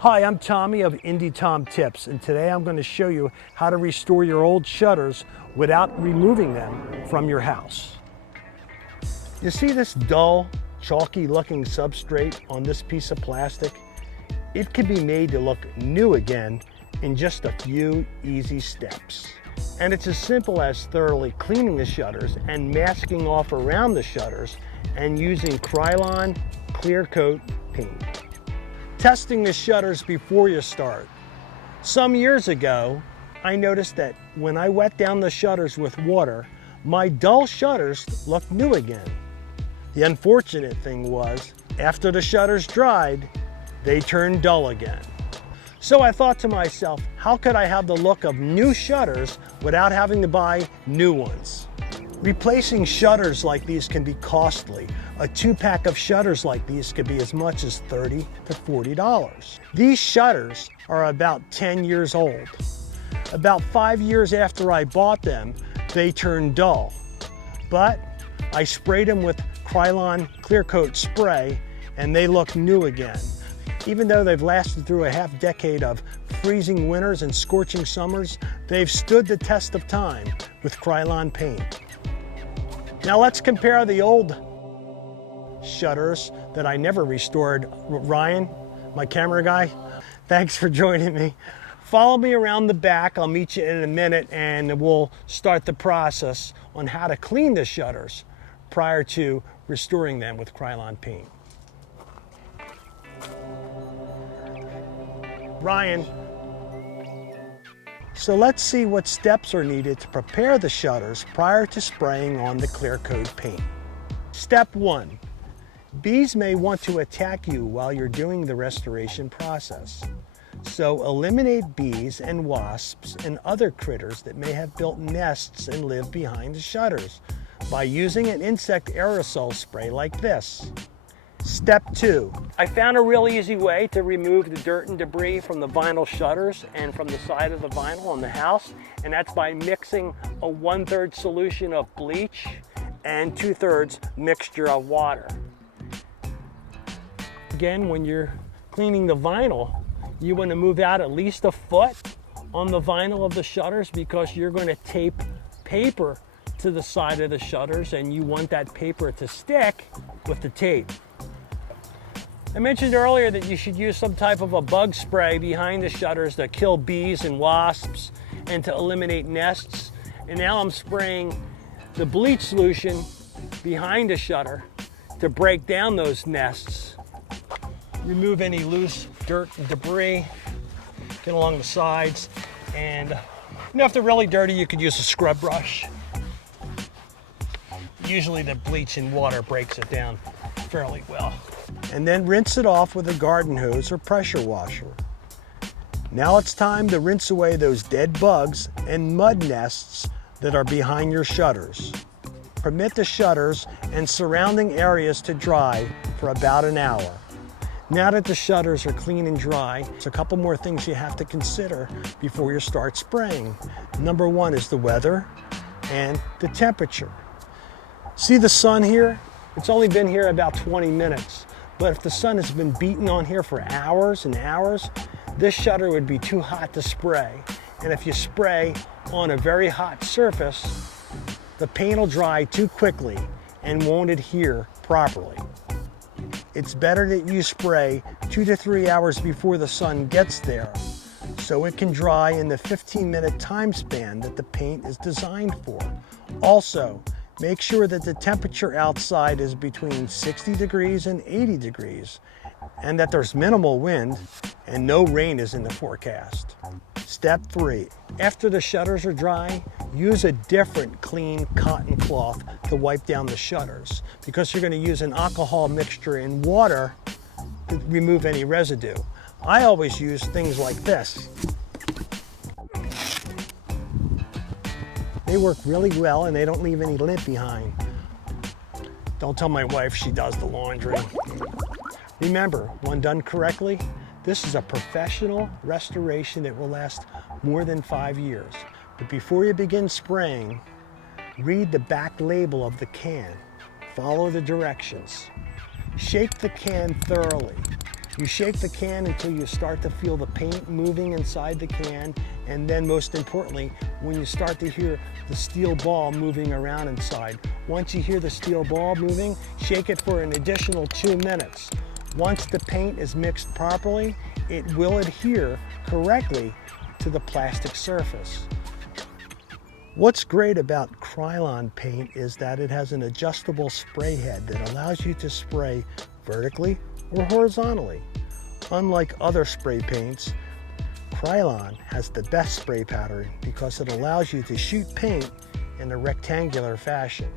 Hi, I'm Tommy of Indie Tom Tips, and today I'm going to show you how to restore your old shutters without removing them from your house. You see this dull, chalky looking substrate on this piece of plastic? It can be made to look new again in just a few easy steps. And it's as simple as thoroughly cleaning the shutters and masking off around the shutters and using Krlyon clear coat paint. Testing the shutters before you start. Some years ago, I noticed that when I wet down the shutters with water, my dull shutters looked new again. The unfortunate thing was, after the shutters dried, they turned dull again. So I thought to myself, how could I have the look of new shutters without having to buy new ones? Replacing shutters like these can be costly. A 2-pack of shutters like these could be as much as $30 to $40. These shutters are about 10 years old. About 5 years after I bought them, they turned dull. But I sprayed them with Krlyon clear coat spray and they look new again. Even though they've lasted through a half decade of freezing winters and scorching summers, they've stood the test of time with Krlyon paint. Now let's compare the old shutters that I never restored. Ryan, my camera guy, thanks for joining me. Follow me around the back. I'll meet you in a minute and we'll start the process on how to clean the shutters prior to restoring them with Krlyon paint. Ryan, so let's see what steps are needed to prepare the shutters prior to spraying on the clear coat paint. Step 1. Bees may want to attack you while you're doing the restoration process. So eliminate bees and wasps and other critters that may have built nests and live behind the shutters by using an insect aerosol spray like this. Step 2. I found a real easy way to remove the dirt and debris from the vinyl shutters and from the side of the vinyl on the house, and that's by mixing a 1/3 solution of bleach and 2/3 mixture of water. Again, when you're cleaning the vinyl, you want to move out at least a foot on the vinyl of the shutters because you're going to tape paper to the side of the shutters and you want that paper to stick with the tape. I mentioned earlier that you should use some type of a bug spray behind the shutters to kill bees and wasps and to eliminate nests. And now I'm spraying the bleach solution behind the shutter to break down those nests. Remove any loose dirt and debris, get along the sides, and if they're really dirty, you could use a scrub brush. Usually the bleach and water breaks it down fairly well. And then rinse it off with a garden hose or pressure washer. Now it's time to rinse away those dead bugs and mud nests that are behind your shutters. Permit the shutters and surrounding areas to dry for about an hour. Now that the shutters are clean and dry, there's a couple more things you have to consider before you start spraying. Number 1 is the weather and the temperature. See the sun here? It's only been here about 20 minutes. But if the sun has been beating on here for hours and hours, this shutter would be too hot to spray. And if you spray on a very hot surface, the paint will dry too quickly and won't adhere properly. It's better that you spray 2 to 3 hours before the sun gets there so it can dry in the 15-minute time span that the paint is designed for. Also, make sure that the temperature outside is between 60 degrees and 80 degrees, and that there's minimal wind and no rain is in the forecast. Step 3. After the shutters are dry, use a different clean cotton cloth to wipe down the shutters because you're going to use an alcohol mixture in water to remove any residue. I always use things like this. They work really well and they don't leave any lint behind. Don't tell my wife, she does the laundry. Remember, when done correctly, this is a professional restoration that will last more than 5 years. But before you begin spraying, read the back label of the can. Follow the directions. Shake the can thoroughly. You shake the can until you start to feel the paint moving inside the can, and then most importantly, when you start to hear the steel ball moving around inside. Once you hear the steel ball moving, shake it for an additional 2 minutes. Once the paint is mixed properly, it will adhere correctly to the plastic surface. What's great about Krlyon paint is that it has an adjustable spray head that allows you to spray vertically or horizontally. Unlike other spray paints, Krlyon has the best spray pattern because it allows you to shoot paint in a rectangular fashion,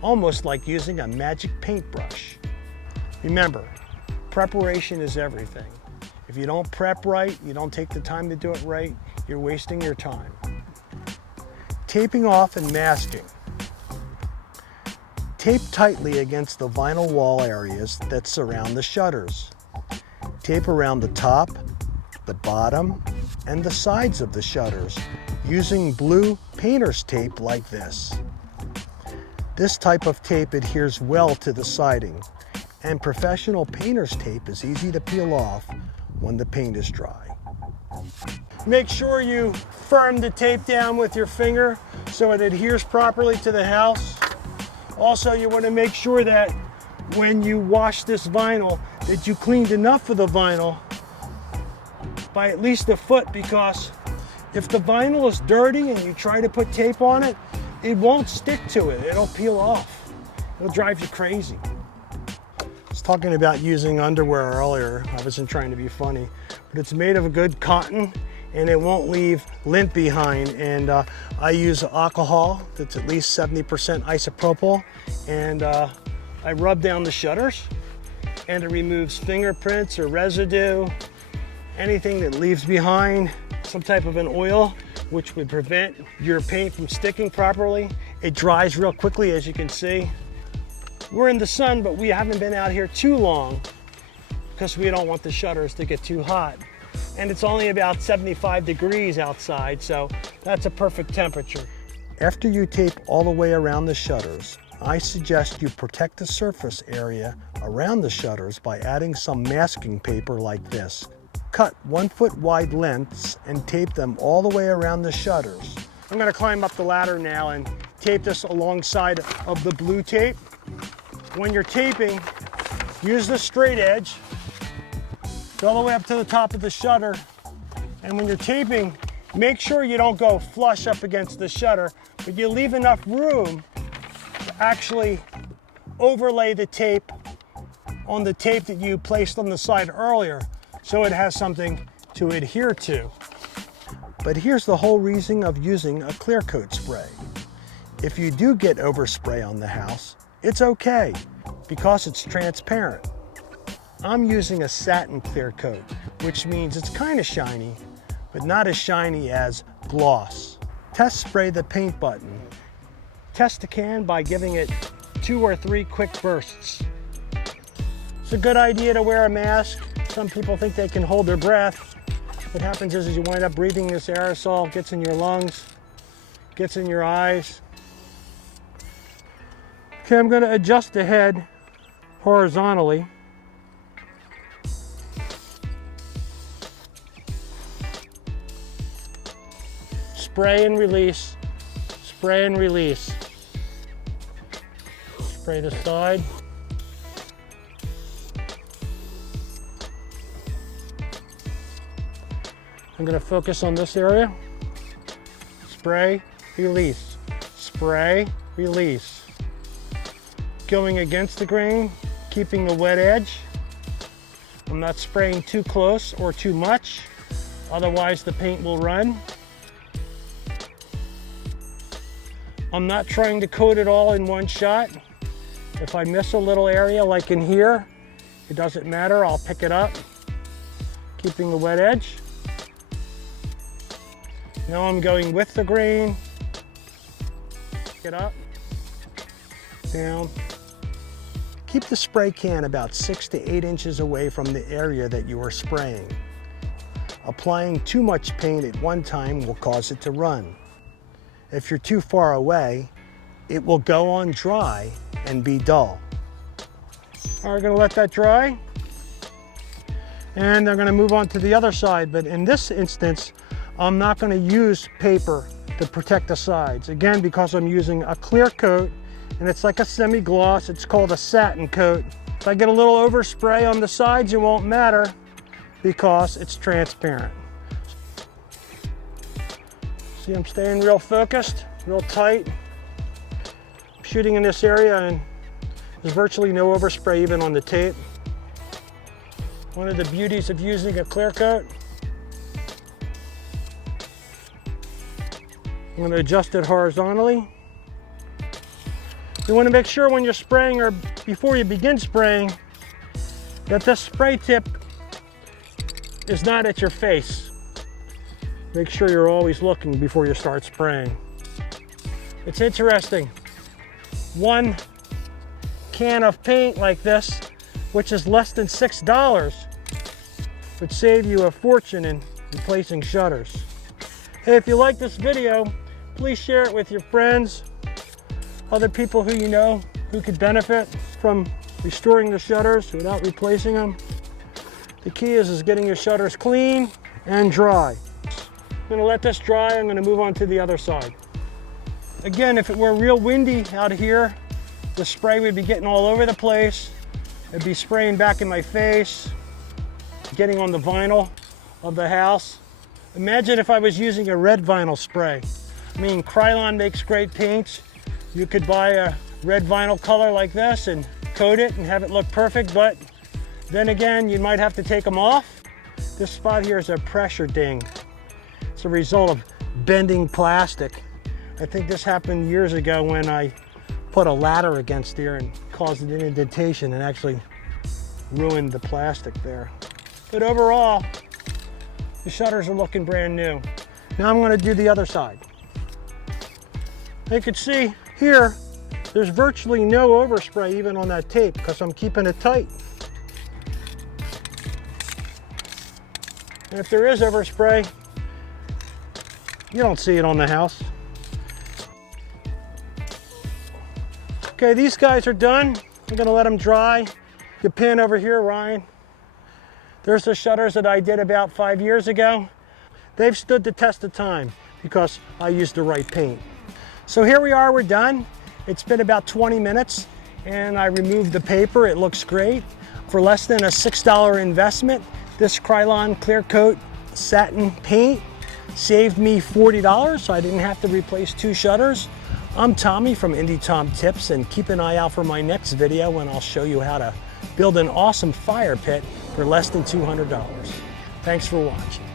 almost like using a magic paintbrush. Remember, preparation is everything. If you don't prep right, you don't take the time to do it right, you're wasting your time. Taping off and masking. Tape tightly against the vinyl wall areas that surround the shutters. Tape around the top, the bottom, and the sides of the shutters using blue painter's tape like this. This type of tape adheres well to the siding, and professional painter's tape is easy to peel off when the paint is dry. Make sure you firm the tape down with your finger so it adheres properly to the house. Also, you want to make sure that when you wash this vinyl, that you cleaned enough of the vinyl by at least a foot, because if the vinyl is dirty and you try to put tape on it, it won't stick to it. It'll peel off. It'll drive you crazy. I was talking about using underwear earlier. I wasn't trying to be funny, but it's made of a good cotton and it won't leave lint behind. And I use alcohol that's at least 70% isopropyl, and I rub down the shutters, and it removes fingerprints or residue, anything that leaves behind some type of an oil, which would prevent your paint from sticking properly. It dries real quickly, as you can see. We're in the sun, but we haven't been out here too long because we don't want the shutters to get too hot. And it's only about 75 degrees outside, so that's a perfect temperature. After you tape all the way around the shutters, I suggest you protect the surface area around the shutters by adding some masking paper like this. Cut 1 foot wide lengths and tape them all the way around the shutters. I'm going to climb up the ladder now and tape this alongside of the blue tape. When you're taping, use the straight edge, go all the way up to the top of the shutter, and when you're taping, make sure you don't go flush up against the shutter, but you leave enough room to actually overlay the tape on the tape that you placed on the side earlier, so it has something to adhere to. But here's the whole reason of using a clear coat spray. If you do get overspray on the house, it's okay because it's transparent. I'm using a satin clear coat, which means it's kind of shiny, but not as shiny as gloss. Test spray the paint button. Test the can by giving it 2 or 3 quick bursts. It's a good idea to wear a mask. Some people think they can hold their breath. What happens is you wind up breathing this aerosol, gets in your lungs, gets in your eyes. Okay, I'm going to adjust the head horizontally. Spray and release, spray and release. Spray the side. I'm going to focus on this area. Spray, release, spray, release. Going against the grain, keeping the wet edge. I'm not spraying too close or too much, otherwise the paint will run. I'm not trying to coat it all in one shot. If I miss a little area like in here, it doesn't matter, I'll pick it up, keeping the wet edge. Now I'm going with the grain, pick it up, down. Keep the spray can about 6 to 8 inches away from the area that you are spraying. Applying too much paint at one time will cause it to run. If you're too far away, it will go on dry and be dull. All right, we're gonna let that dry. And I'm going to move on to the other side, but in this instance, I'm not going to use paper to protect the sides. Again, because I'm using a clear coat, and it's like a semi-gloss. It's called a satin coat. If I get a little overspray on the sides, it won't matter because it's transparent. See, I'm staying real focused, real tight. I'm shooting in this area, and there's virtually no overspray even on the tape. One of the beauties of using a clear coat. I'm going to adjust it horizontally. You want to make sure when you're spraying or before you begin spraying that this spray tip is not at your face. Make sure you're always looking before you start spraying. It's interesting. One can of paint like this, which is less than $6, would save you a fortune in replacing shutters. Hey, if you like this video, please share it with your friends, other people who you know who could benefit from restoring the shutters without replacing them. The key is getting your shutters clean and dry. I'm going to let this dry. I'm going to move on to the other side. Again, if it were real windy out here, the spray would be getting all over the place. It'd be spraying back in my face, getting on the vinyl of the house. Imagine if I was using a red vinyl spray. I mean, Krlyon makes great paints. You could buy a red vinyl color like this and coat it and have it look perfect, but then again, you might have to take them off. This spot here is a pressure ding. It's a result of bending plastic. I think this happened years ago when I put a ladder against here and caused an indentation and actually ruined the plastic there. But overall, the shutters are looking brand new. Now I'm going to do the other side. You can see here, there's virtually no overspray even on that tape because I'm keeping it tight. And if there is overspray, you don't see it on the house. Okay, these guys are done. I'm gonna let them dry. You pan over here, Ryan. There's the shutters that I did about 5 years ago. They've stood the test of time because I used the right paint. So here we are, we're done. It's been about 20 minutes and I removed the paper. It looks great. For less than a $6 investment, this Krlyon clear coat satin paint saved me $40, so I didn't have to replace 2 shutters. I'm Tommy from Indie Tom Tips, and keep an eye out for my next video when I'll show you how to build an awesome fire pit for less than $200. Thanks for watching.